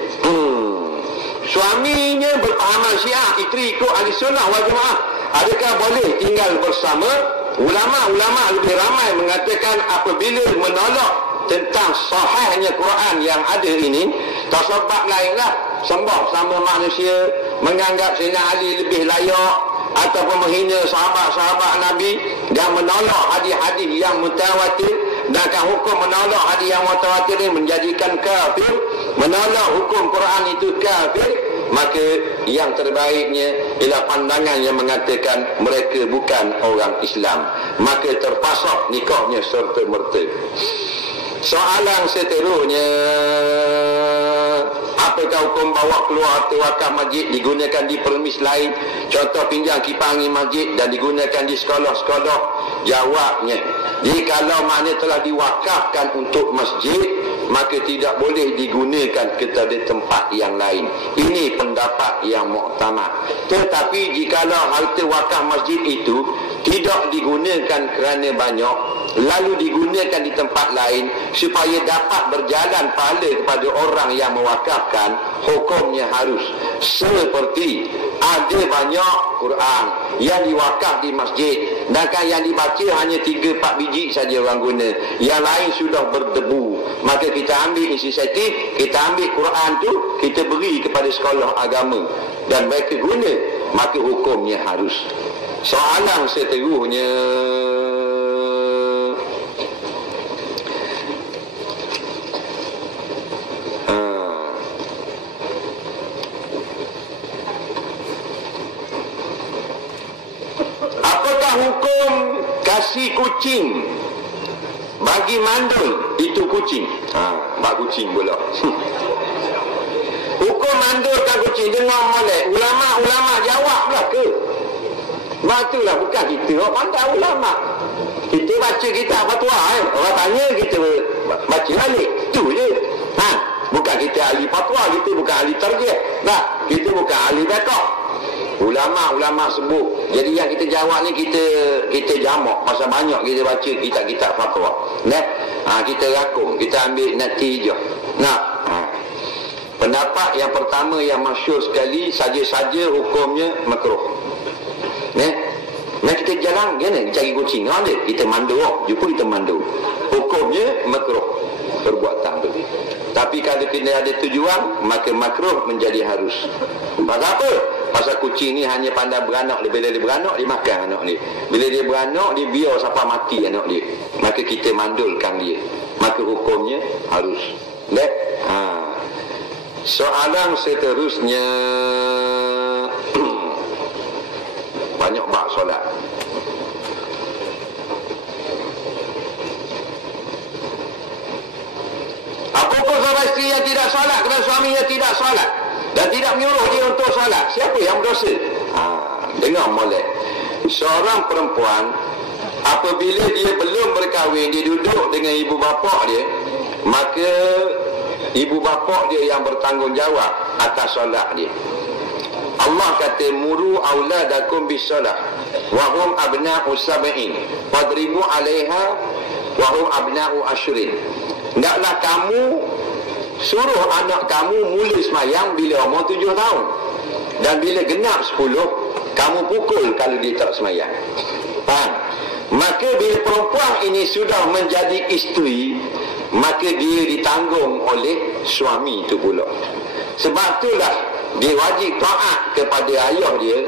suaminya berpahaman Syiah, isteri ikut ahli sunnah wal jemaah, adakah boleh tinggal bersama? Ulama-ulama lebih ramai mengatakan apabila menolak tentang sahihnya Quran yang ada ini, tasabak lainlah, sembah sama manusia, menganggap Sayyidina Ali lebih layak, ataupun menghina sahabat-sahabat Nabi, dan menolak hadis-hadis yang mutawatir. Dan hukum menolak hadis yang mutawatir ini menjadikan kafir, menolak hukum Quran itu kafir, maka yang terbaiknya ialah pandangan yang mengatakan mereka bukan orang Islam, maka terpasang nikahnya serta merta. Soalan seterusnya, apakah hukum bawa keluar harta wakaf masjid digunakan di permis lain, contoh pinjam kipangi masjid dan digunakan di sekolah-sekolah? Jawabnya, jikalau makna telah diwakafkan untuk masjid, maka tidak boleh digunakan kepada tempat yang lain. Ini pendapat yang muktamad. Tetapi jikalau harta wakaf masjid itu tidak digunakan kerana banyak, lalu digunakan di tempat lain supaya dapat berjalan pahala kepada orang yang mewakafkan, hukumnya harus seperti ada banyak Quran yang diwakaf di masjid, dan yang dibaca hanya 3-4 biji saja orang guna, yang lain sudah berdebu, maka kita ambil inisiatif, kita ambil Quran tu, kita beri kepada sekolah agama dan mereka guna, maka hukumnya harus. Soalan seterusnya, apakah hukum kasih kucing bagi mandul itu kucing? Bak kucing pula. Hukum mandulkan kucing dengan molek, ulama-ulama jawablah ke? Itulah bukan kita orang pandai ulama. Kita baca kitab fatwa, orang tanya kita baca balik, itu je. Bukan kita ahli fatwa, kita bukan ahli tarjih. Kita bukan ahli fiqh. Ulama-ulama sebut. Jadi yang kita jawab ni kita jamak, pasal banyak kita baca kitab-kitab fatwa. Kita rakung, kita ambil natijah. Pendapat yang pertama yang masyhur sekali, saja-saja hukumnya makruh. Kita jalan gini cari kucing ada kita mandu jumpa kita mandu hukumnya makruh perbuatan tu. Tapi kalau kita ada tujuan maka makruh menjadi harus. Pasal apa? Pasal kucing ni hanya pandai beranak. Bila dia beranak dia makan anak dia. Bila dia beranak dia biar sampai mati anak dia. Maka kita mandulkan dia. Maka hukumnya harus. Soalan seterusnya banyak bab solat. Apakah sahabat isteri yang tidak solat kerana suami yang tidak solat dan tidak menyuruh dia untuk solat? Siapa yang berdosa? Dengar molek. Seorang perempuan apabila dia belum berkahwin, dia duduk dengan ibu bapa dia, maka ibu bapa dia yang bertanggungjawab atas solat dia. Allah kata muru auladakum bisalah wa hum abna'u sab'in fadribu 'alaiha wa hum abna'u ashrin. Hendaklah kamu suruh anak kamu mula semayang bila umur 7 tahun. Dan bila genap 10, kamu pukul kalau dia tak semayang. Faham? Maka bila perempuan ini sudah menjadi isteri, maka dia ditanggung oleh suami itu pula. Sebab itulah dia wajib taat kepada ayah dia,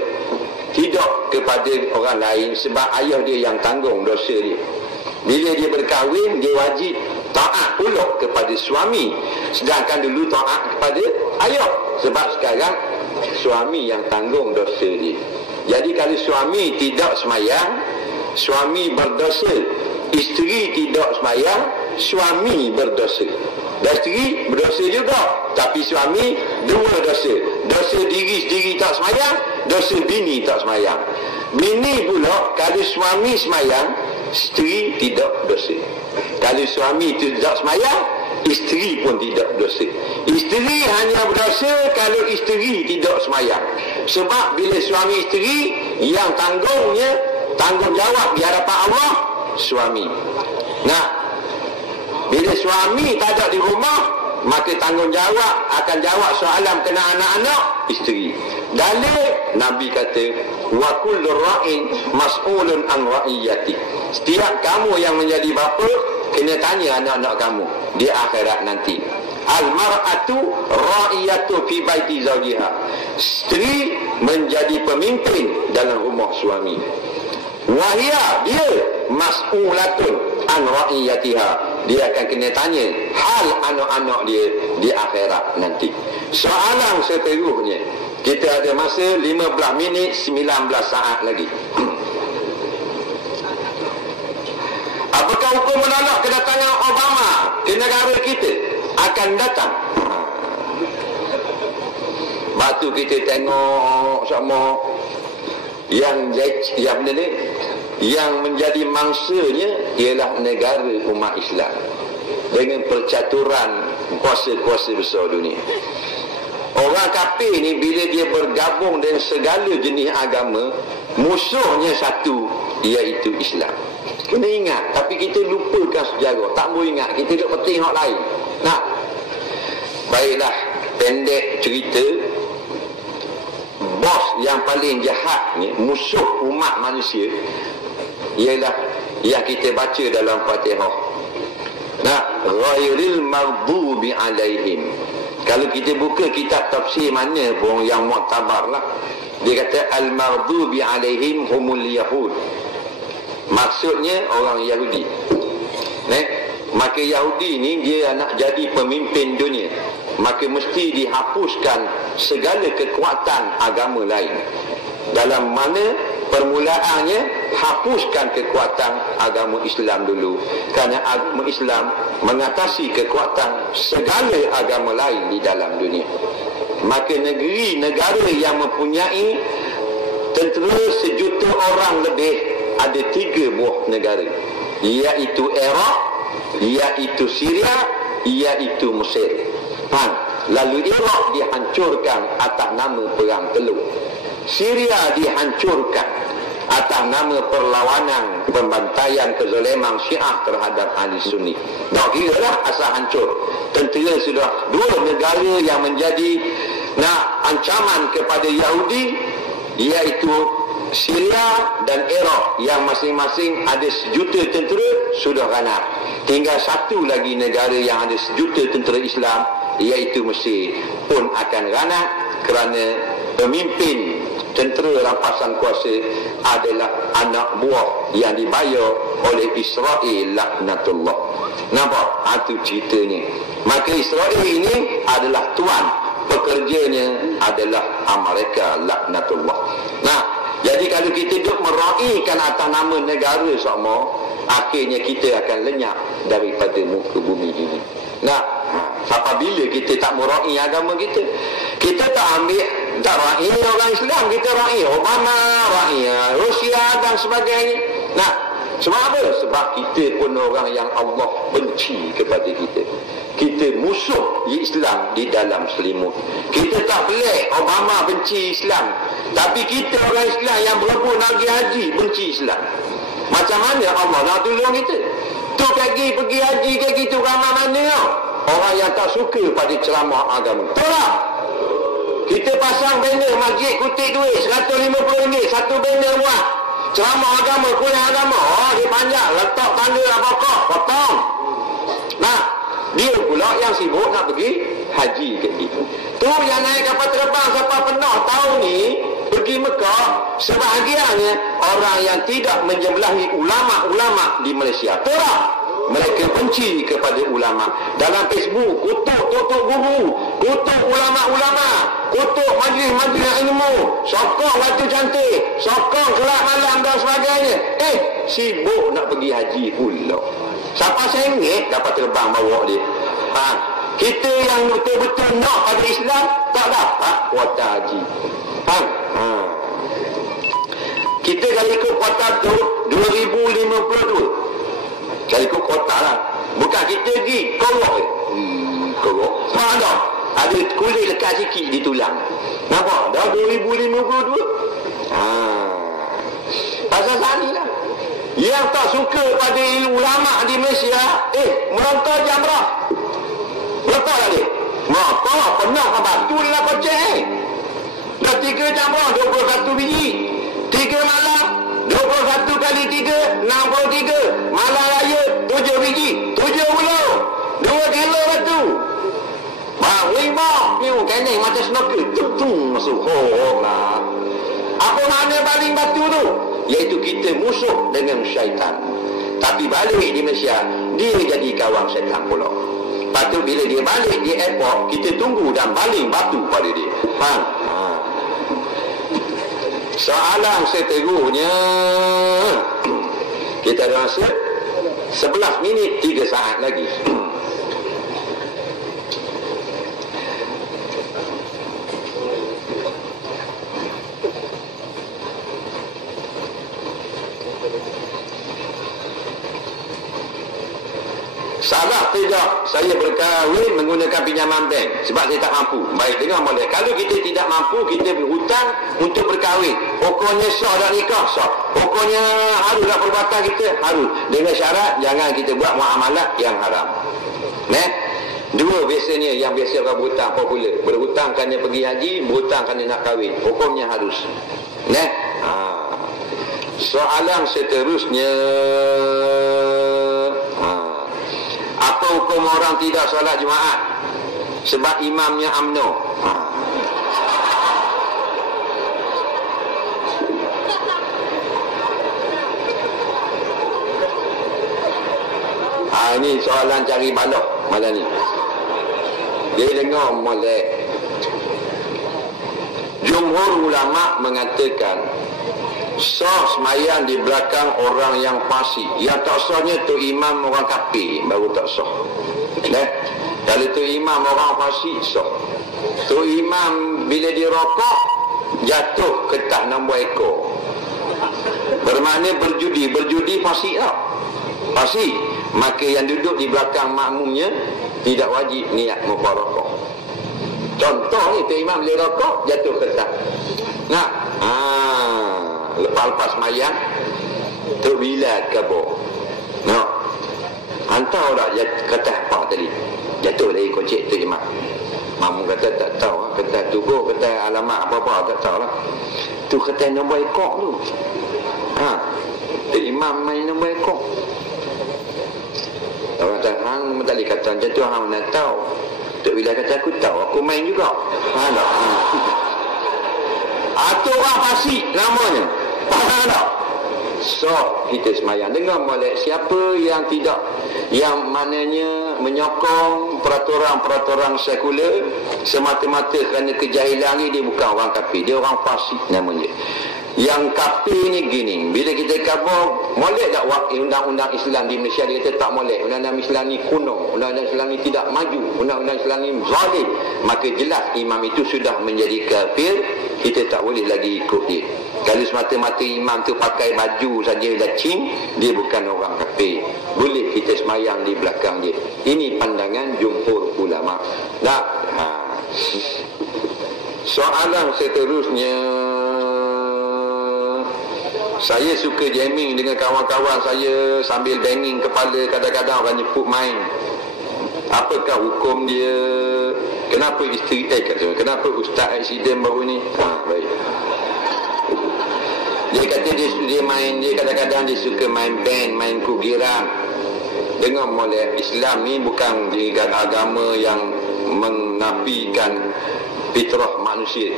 tidak kepada orang lain, sebab ayah dia yang tanggung dosa dia. Bila dia berkahwin, dia wajib taat pula kepada suami, sedangkan dulu taat kepada ayah, sebab sekarang suami yang tanggung dosa dia. Jadi kalau suami tidak semayang, suami berdosa. Isteri tidak semayang, suami berdosa. Dan isteri berdosa juga, tapi suami dua dosa. Dosa diri sendiri tak semayang, dosa bini tak semayang. Bini pula kalau suami semayang, isteri tidak dosa. Kalau suami tidak semayang, isteri pun tidak berdosa. Isteri hanya berdosa kalau isteri tidak semayang. Sebab bila suami isteri, yang tanggungjawab di hadapan Allah suami. Nah, bila suami tak ada di rumah, maka tanggungjawab akan jawab soalan kena anak-anak isteri. Dalil Nabi kata wa kullu ra'in mas'ulun an ra'iyati. Setiap kamu yang menjadi bapa kena tanya anak-anak kamu di akhirat nanti. Al-mar'atu ra'iyatu fi baiti zawjiha. Isteri menjadi pemimpin dalam rumah suami. Wahia dia mas'ulatun an ra'iyatiha. Dia akan kena tanya hal anak-anak dia di akhirat nanti. Soalan seterusnya, kita ada masa 15 minit 19 saat lagi. Apakah hukum menolak kedatangan Obama ke negara kita akan datang? Batu kita tengok sama yang benda ni, yang menjadi mangsanya ialah negara umat Islam dengan percaturan kuasa-kuasa besar dunia. Orang kafir ni bila dia bergabung dengan segala jenis agama, musuhnya satu, iaitu Islam. Kena ingat, tapi kita lupakan sejarah, tak boleh ingat, kita duk penting hak lain. Nah, baiklah, pendek cerita, bos yang paling jahat ni, musuh umat manusia, ialah yang kita baca dalam Fatihah. Nah, ghairil maghdubi alaihim. Kalau kita buka kitab tafsir mana pun yang muktabar lah, dia kata al-maghdubi alaihim humul yahud. Maksudnya orang Yahudi. Maka Yahudi ni dia nak jadi pemimpin dunia, maka mesti dihapuskan segala kekuatan agama lain. Dalam mana permulaannya hapuskan kekuatan agama Islam dulu, kerana agama Islam mengatasi kekuatan segala agama lain di dalam dunia. Maka negara yang mempunyai tentera 1 juta orang lebih, ada 3 buah negara, iaitu Iraq, iaitu Syria, iaitu Mesir. Lalu Iraq dihancurkan atas nama Perang Teluk. Syria dihancurkan atas nama perlawanan pembantaian kezaliman Syiah terhadap ahli Sunni. Tak kira lah asal hancur. Tentera sudah 2 negara yang menjadi ancaman kepada Yahudi, iaitu Sila dan Iraq yang masing-masing ada 1 juta tentera sudah ranak. Tinggal satu lagi negara yang ada 1 juta tentera Islam, iaitu Mesir, pun akan ranak kerana pemimpin tentera rampasan kuasa adalah anak buah yang dibayar oleh Israel laknatullah. Nampak? Itu ceritanya. Maka Israel ini adalah tuan, pekerjanya adalah Amerika laknatullah. Nah, jadi kalau kita duduk meraihkan atas nama negara sama, akhirnya kita akan lenyap daripada muka bumi ini. Nah, sampai bila kita tak meraih agama kita? Kita tak ambil, tak raih orang Islam, kita raih Obama, raih Rusia dan sebagainya. Nah, sebab apa? Sebab kita pun orang yang Allah benci kepada kita. Kita musuh Islam di dalam selimut. Kita tak pelik Obama benci Islam, tapi kita orang Islam yang berebut nak pergi haji benci Islam. Macam mana Allah nak tolong kita? Tu pergi haji ke gitu ramai mana tau? Orang yang tak suka pada ceramah agama. Tolak. Kita pasang banner masjid kutip duit RM150, satu banner buat ceramah agama, kuliah agama. Oh, dia panjang, letak tanda apa-apa, potong. Nah, dia pula yang sibuk nak pergi haji ke itu. Tu yang naik kapal terbang sampai penuh tahun ni pergi Mekah, sebahagiannya orang yang tidak menjemlahi ulama-ulama di Malaysia. Tolak. Mereka benci kepada ulama. Dalam Facebook, kutuk guru, kutuk ulama-ulama, kutuk majlis-majlis ilmu, sokong waktu cantik, sokong kelab malam dan sebagainya. Sibuk nak pergi haji pula. Siapa sengit dapat terbang bawa dia. Kita yang betul-betul nak pada Islam tak dapat kuota haji. Kita kalau ikut kuota tu 2052. Kalau ikut kuota lah. Bukan kita pergi korok. Korok. Ada kulit lekat sikit di tulang. Nampak? Dah 2052. Pasal sani lah. Yang tak suka pada ulama di Malaysia, melontar jamrah. Lepas lah dia. Melontar, penuh ke batu lah kocek. Dah 3 jamrah, 21 biji. 3 malam, 21 kali 3, 63. Malam raya, 7 biji. 7 uluh. 2 kilo batu. Rimau. Kening macam snorkel. Tung masuk. Lah. Apa makna baling batu tu? Iaitu kita musuh dengan syaitan. Tapi balik di Malaysia, dia jadi kawan syaitan pula. Patut bila dia balik di airport, kita tunggu dan baling batu pada dia. Soalan seterusnya, kita rasa 11 minit 3 saat lagi. Salah tidak saya berkahwin menggunakan pinjaman bank sebab saya tak mampu. Baik, dengar boleh. Kalau kita tidak mampu, kita berhutang untuk berkahwin. Pokoknya sah dan nikah, sah. Pokoknya haruslah perbuatan kita, harus. Dengan syarat jangan kita buat muamalah yang haram. Dua biasanya yang biasa orang berhutang popular. Berhutang kerana pergi haji, berhutang kerana nak kahwin. Hukumnya harus. Soalan seterusnya, apa hukum orang tidak solat Jumaat sebab imamnya UMNO? Ini soalan cari balok malam ni. Dia dengar molek. Jumhur ulama mengatakan sah semayang di belakang orang yang fasik. Yang tak sahnya tu imam orang kafir baru tak sah. Kalau tu imam orang fasik sah. Tu imam bila dia rokok jatuh ke tak nombor ekor. Bermakna berjudi fasik tak? Fasik. Maka yang duduk di belakang makmumnya tidak wajib niat mufarakah. Contoh ni tu imam bila rokok jatuh ke tak. Lepas-lepas mayang terbilat kabur. Hantar tak kata apa tadi? Jatuh dari kocek tu imam. Makmum kata tak tahu, kata tubuh, kata alamat apa-apa tak tahu lah. Tu kata nombor ekor tu. Tu imam main nombor ekor. Orang kata, hang tak boleh kata macam tu, hang nak tahu. Tok Bila kata, aku tahu, aku main juga. Faham tak? Itu orang fasik namanya. Faham tak? So, kita semayang. Dengar molek, siapa yang tidak, yang mananya menyokong peraturan-peraturan sekular semata-mata kerana kejahilan ni, dia bukan orang kafir, dia orang fasik namanya. Yang kafir ni gini, bila kita khabar molek tak undang-undang Islam di Malaysia, dia kata tak molek, undang-undang Islam ni kuno, undang-undang Islam ni tidak maju, undang-undang Islam ni zalim, maka jelas imam itu sudah menjadi kafir. Kita tak boleh lagi ikut dia. Kalau semata-mata imam tu pakai baju saja lacing, dia bukan orang kafir, boleh kita semayang di belakang dia. Ini pandangan jumhur ulama. Soalan seterusnya, saya suka jamming dengan kawan-kawan saya sambil banging kepala, kadang-kadang orang nyebut main. Apakah hukum dia? Kenapa isteri kenapa ustaz aksiden baru ni? Baik. Dia kata dia main, dia kadang-kadang dia suka main band, main kugiran. Dengar molek, Islam ni bukan agama yang menafikan fitrah manusia.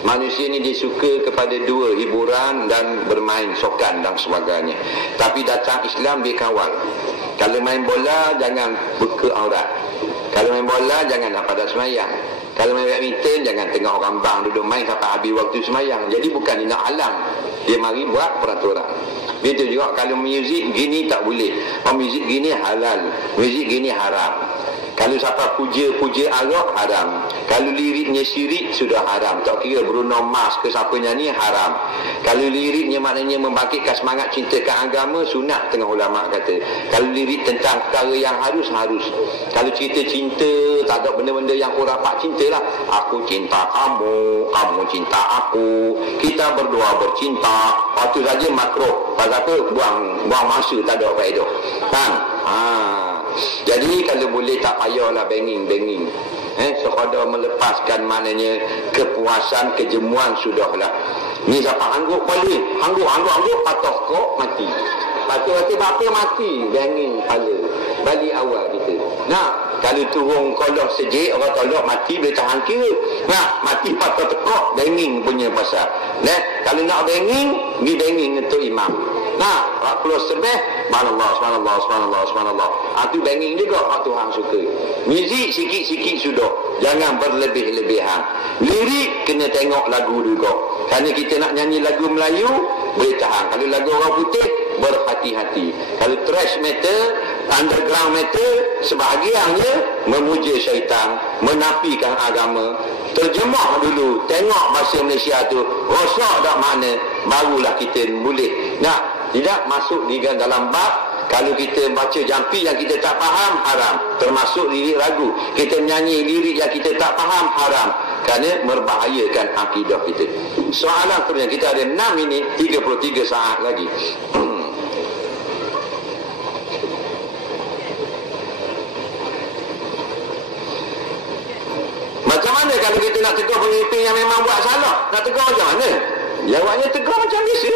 Manusia ni dia suka kepada dua, hiburan dan bermain sokan dan sebagainya. Tapi datang Islam dia kawal. Kalau main bola jangan buka aurat. Kalau main bola jangan nak pada semayang. Kalau main badminton jangan tengok orang bang duduk main sampai habis waktu semayang. Jadi bukan dia nak halang, dia mari buat peraturan. Begitu juga kalau muzik gini tak boleh, muzik gini halal, muzik gini haram. Kalau siapa puja Arab, haram. Kalau liriknya syirik, sudah haram. Tak kira Bruno Mars ke siapa nyanyi, haram. Kalau liriknya maknanya membangkitkan semangat cinta ke agama, sunat tengah ulama kata. Kalau lirik tentang perkara yang harus. Kalau cerita cinta, tak ada benda-benda yang kurang pak cinta lah. Aku cinta kamu, kamu cinta aku, kita berdua bercinta. Waktu saja makruh. Pasal apa? Buang masa, tak ada faedah. Kan? Jadi kalau boleh tak payahlah banging. Sekadar melepaskan maknanya kepuasan, kejemuan sudahlah. Ni siapa angguk boleh, angguk patah kok mati. Patah bapa mati, banging kepala. Balik awal kita. Kalau turun kolok sejik, orang tolak mati boleh tahan kira. Mati patah tekok, banging punya pasal. Kalau nak banging, pergi banging untuk imam. Rak keluar sebeh, subhanallah. Itu banging juga, Tuhan suka. Muzik sikit-sikit sudah, jangan berlebih-lebihan. Lirik kena tengok lagu juga. Kerana kita nak nyanyi lagu Melayu, boleh tahan. Kalau lagu orang putih, berhati-hati. Kalau thrash metal, underground metal, sebahagiannya memuja syaitan, menafikan agama. Terjemah dulu, tengok bahasa Malaysia tu rosak tak makna, barulah kita boleh. Tidak masuk di dalam bab. Kalau kita baca jampi yang kita tak faham, haram. Termasuk lirik lagu. Kita menyanyi lirik yang kita tak faham, haram. Kerana membahayakan akidah kita. Soalan seterusnya, kita ada 6 minit 33 saat lagi. Macam mana kalau kita nak tegur pemimpin yang memang buat salah? Nak tegur macam mana? Jawabnya tegur macam biasa.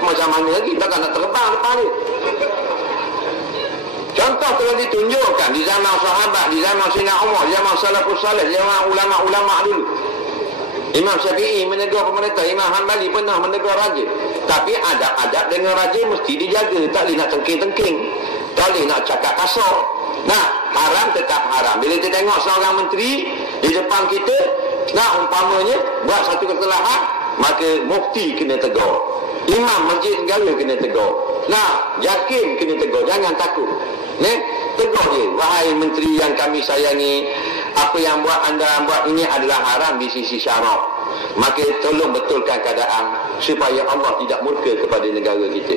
Macam mana lagi? Takkan nak terbang depan dia. Contoh telah ditunjukkan di zaman sahabat, di zaman Sayyidina Umar, di zaman salafus salih, di zaman ulama-ulama dulu. Imam Syafi'i menegur pemerintah, Imam Hanbali pernah menegur raja. Tapi adab-adab dengan raja mesti dijaga. Tak boleh nak tengking-tengking, tak boleh nak cakap kasar. Haram tetap haram. Bila kita tengok seorang menteri di depan kita, umpamanya buat satu kesalahan, maka mufti kena tegur, imam masjid negara kena tegur, jakim kena tegur. Jangan takut, tegur dia, wahai menteri yang kami sayangi, apa yang anda buat ini adalah haram di sisi syarak. Maka tolong betulkan keadaan supaya Allah tidak murka kepada negara kita.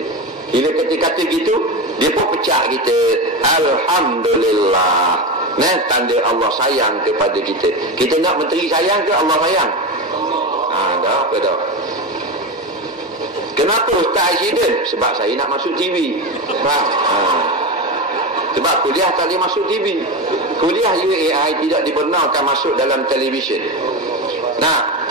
Bila kata-kata gitu, dia pun pecah kita. Alhamdulillah. Tanda Allah sayang kepada kita. Kita nak menteri sayang ke Allah sayang? Dah apa dah. Kenapa Ustaz aksiden? Sebab saya nak masuk TV. Sebab kuliah tak boleh masuk TV. Kuliah UAI tidak dibenarkan masuk dalam televisyen.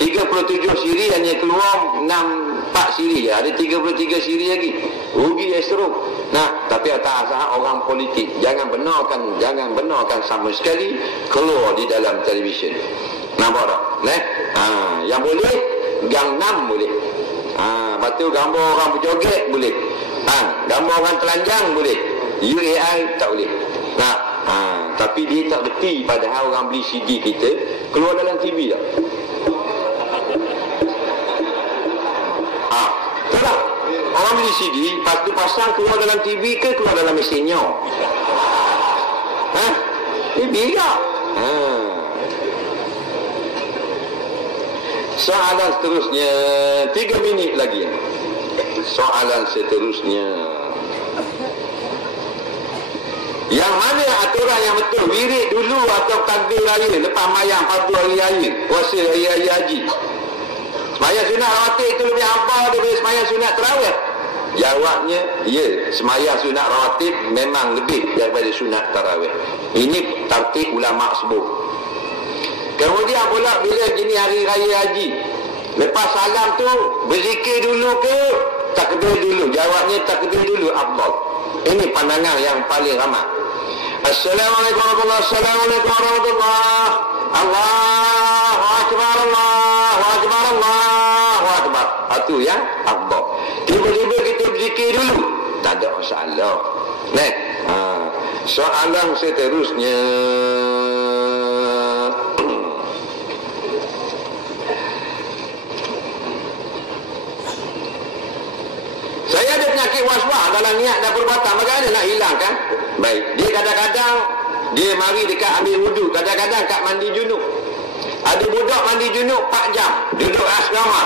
37 siri hanya keluar 4 siri. Ada 33 siri lagi. Rugi Astro. Nah, tapi atas asal orang politik jangan benarkan sama sekali keluar di dalam televisyen. Nampak tak? Yang boleh Gangnam boleh. Lepas tu gambar orang berjoget boleh. Gambar orang telanjang boleh. UAI tak boleh. Tapi dia tak reti padahal orang beli CD kita keluar dalam TV tak? Tak. Orang beli CD, lepas tu pasang keluar dalam TV ke keluar dalam mesinnya? TV tak? Soalan seterusnya 3 minit lagi. Soalan seterusnya, yang mana aturan yang betul, wirid dulu atau takbir raya lepas mayang fardu hari raya, puasa hari raya haji? Semayang sunat rawatib itu lebih hafal daripada semayang sunat tarawih? Jawabnya, ya, semayang sunat rawatib memang lebih daripada sunat tarawih. Ini tartib ulama sebut. Kemudian pula bila gini hari raya haji, lepas salam tu berzikir dulu ke takbir dulu? Jawabnya takbir dulu afdal. Ini pandangan yang paling ramai. Assalamualaikum warahmatullahi wabarakatuh. Assalamualaikum warahmatullahi. Allahu akbar, Allahu akbar, Allahu akbar. Itu yang afdal. Tiba-tiba kita berzikir dulu, tak ada masalah. Soalan seterusnya, saya ada penyakit was-was dalam niat dan perbuatan. Bagaimana nak hilangkan? Baik, dia kadang-kadang dia mari dekat ambil wuduk, kadang-kadang kat mandi junub. Ada budak mandi junub 4 jam duduk asrama.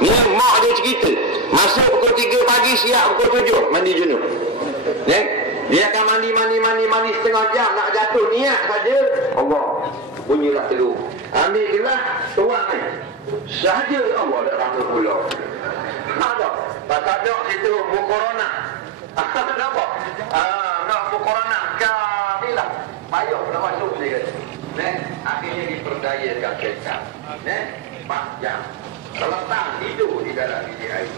Ni mak dia cerita, masuk pukul 3 pagi, siap pukul 7 mandi junub. Dia akan mandi setengah jam, nak jatuh niat saja Allah bunyilah telur, ambil gelas tuang air sahaja, Allah dah rasa pula. Ada tak ada situ mukorona. Nampak? Nak mukorona kamilah. Payah nak masuk dia. Akhirnya diperdayakan syaitan. 4 jam. Terletak hidup di dalam bilik air.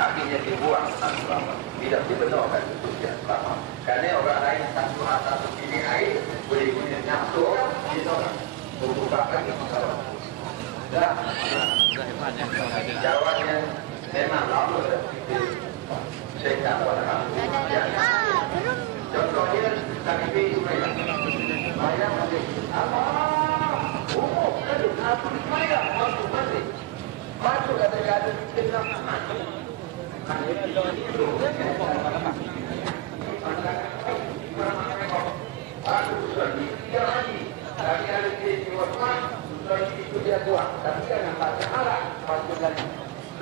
Akhirnya dibuang selama. Tidak dibenarkan untuk dia selama. Kerana orang lain satu bilik air boleh guna nafsu orang, kita orang membukakan masalah. Jawabnya memang lama dah syaitan pada contohnya takbir semayang masih apa semayang masih masuk kata-kata kita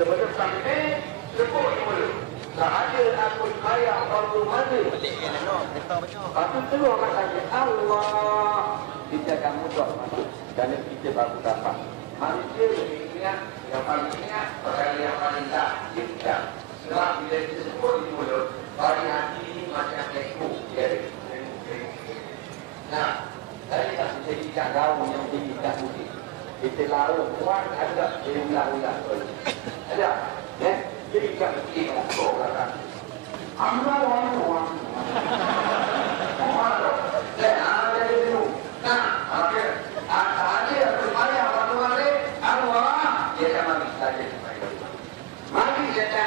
sebelum sampai sebut dulu sahaja aku ayat fardu mandi. Aku keluar kata Allah, kita akan mudah masuk dan kita baru dapat. Manusia lebih ingat, yang paling ingat perkara yang paling tak kita. Sebab bila kita sebut di mulut, hari hati ini macam ekor jadi. Tadi tak kita gaul yang tinggi tak putih. Kita lalu kuat ada jadi ulang-ulang. Ada, jadi kita orang. Amal orang. Ada dulu. Okey. Ada supaya apa-apa Allah dia akan saja. Mari kita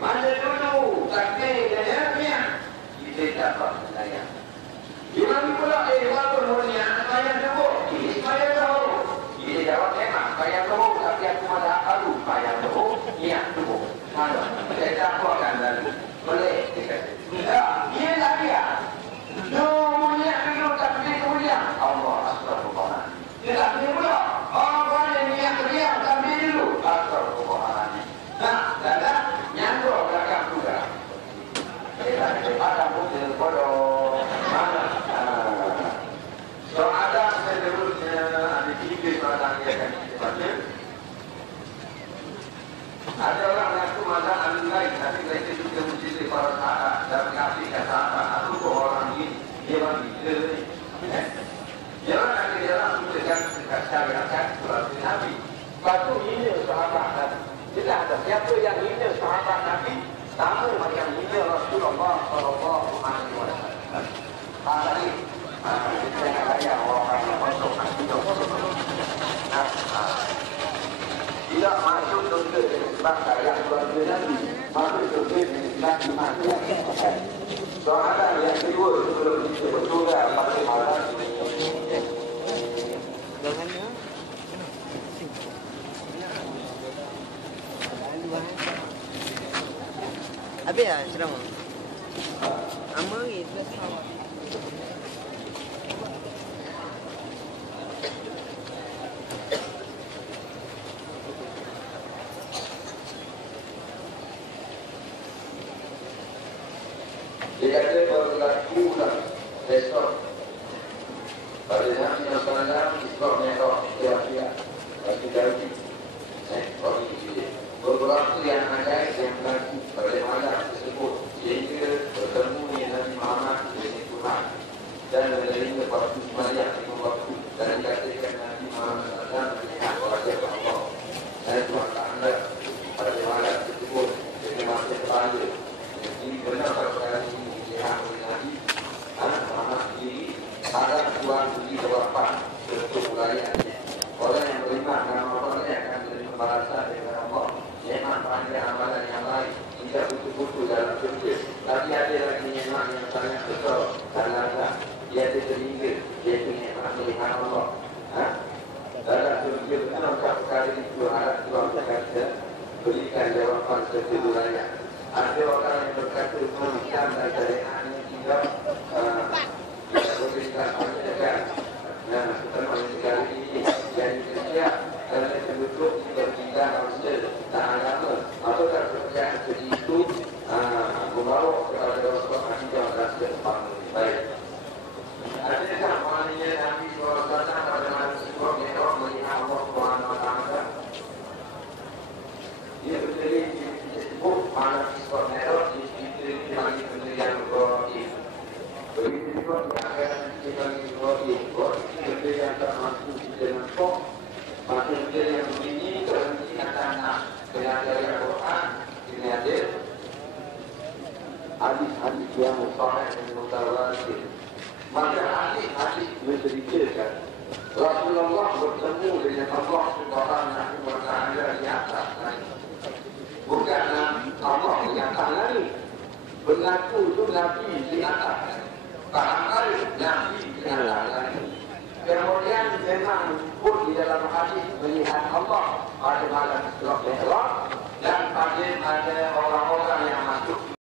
mana dulu takbir dan kita dapat saya. Gimana pula walaupun mulia saya sebut saya tahu. Dia jawab memang saya tahu tapi aku malah baru saya tahu niat tu. Saya tak akan lalu. Boleh dia lagi ya. Mulia dulu takbir kemudian Allah astagfirullah. Dia tak boleh pula. Boleh niat dia takbir dulu astagfirullah. Dah nyangkut belakang juga. Ada putih bodoh. maka yang berarti Nabi masuk surga Nabi mati. Soalan yang kedua sebelum disebut surga pada malam habis lah serang ama itu sama dia kata berlaku lah besok pada Nabi Muhammad Islam Merah kira-kira lagi dari beberapa yang ada yang berlaku pada malam tersebut sehingga bertemu dengan Nabi Muhammad dengan Tuhan dan menerima waktu sembahyang lima waktu dan dikatakan Nabi Muhammad SAW melihat wajah Allah dan Tuhan Ta'ala pada malam tersebut dengan masa kepala ini benar sekali dilihat oleh Nabi Muhammad sendiri ada Tuhan beri jawapan untuk wilayahnya orang yang beriman dan orang yang akan menerima balasan daripada Allah memang panjang amalan yang lain tidak betul-betul dalam surga tapi ada lagi nikmat yang sangat besar dan lazat iaitu sehingga iaitu nikmat melihat Allah dalam surga benar perkara itu harap Tuhan berkata berikan jawapan sesuai layak ada orang yang berkata Islam dan syariat ini tidak berikan panjang dan setelah negara ini yang disiap dan sebetulnya berbeda manusia dan agama atau tak percaya seperti itu membawa kepada Rasulullah akidah dan setempat baik. Adakah maknanya Nabi SAW pada malam sebuah merah melihat Allah SWT? Dia berdiri disebut malam sebuah merah di situ bagi pendirian Ibrahim. Begitu juga yang akan dibagi Ibrahim. Berdiri yang tak mampu dengan kok maksudnya yang begini berhenti anak dengan dari Al-Quran ini ada hadis-hadis yang sahih dan mutawatir maka hadis-hadis menceritakan Rasulullah bertemu dengan Allah Subhanahu wa Ta'ala di atas langit bukan Allah di atas langit berlaku itu Nabi di atas barangkali Nabi di atas langit. Kemudian memang pun di dalam hadis melihat Allah pada malam Isra Mi'raj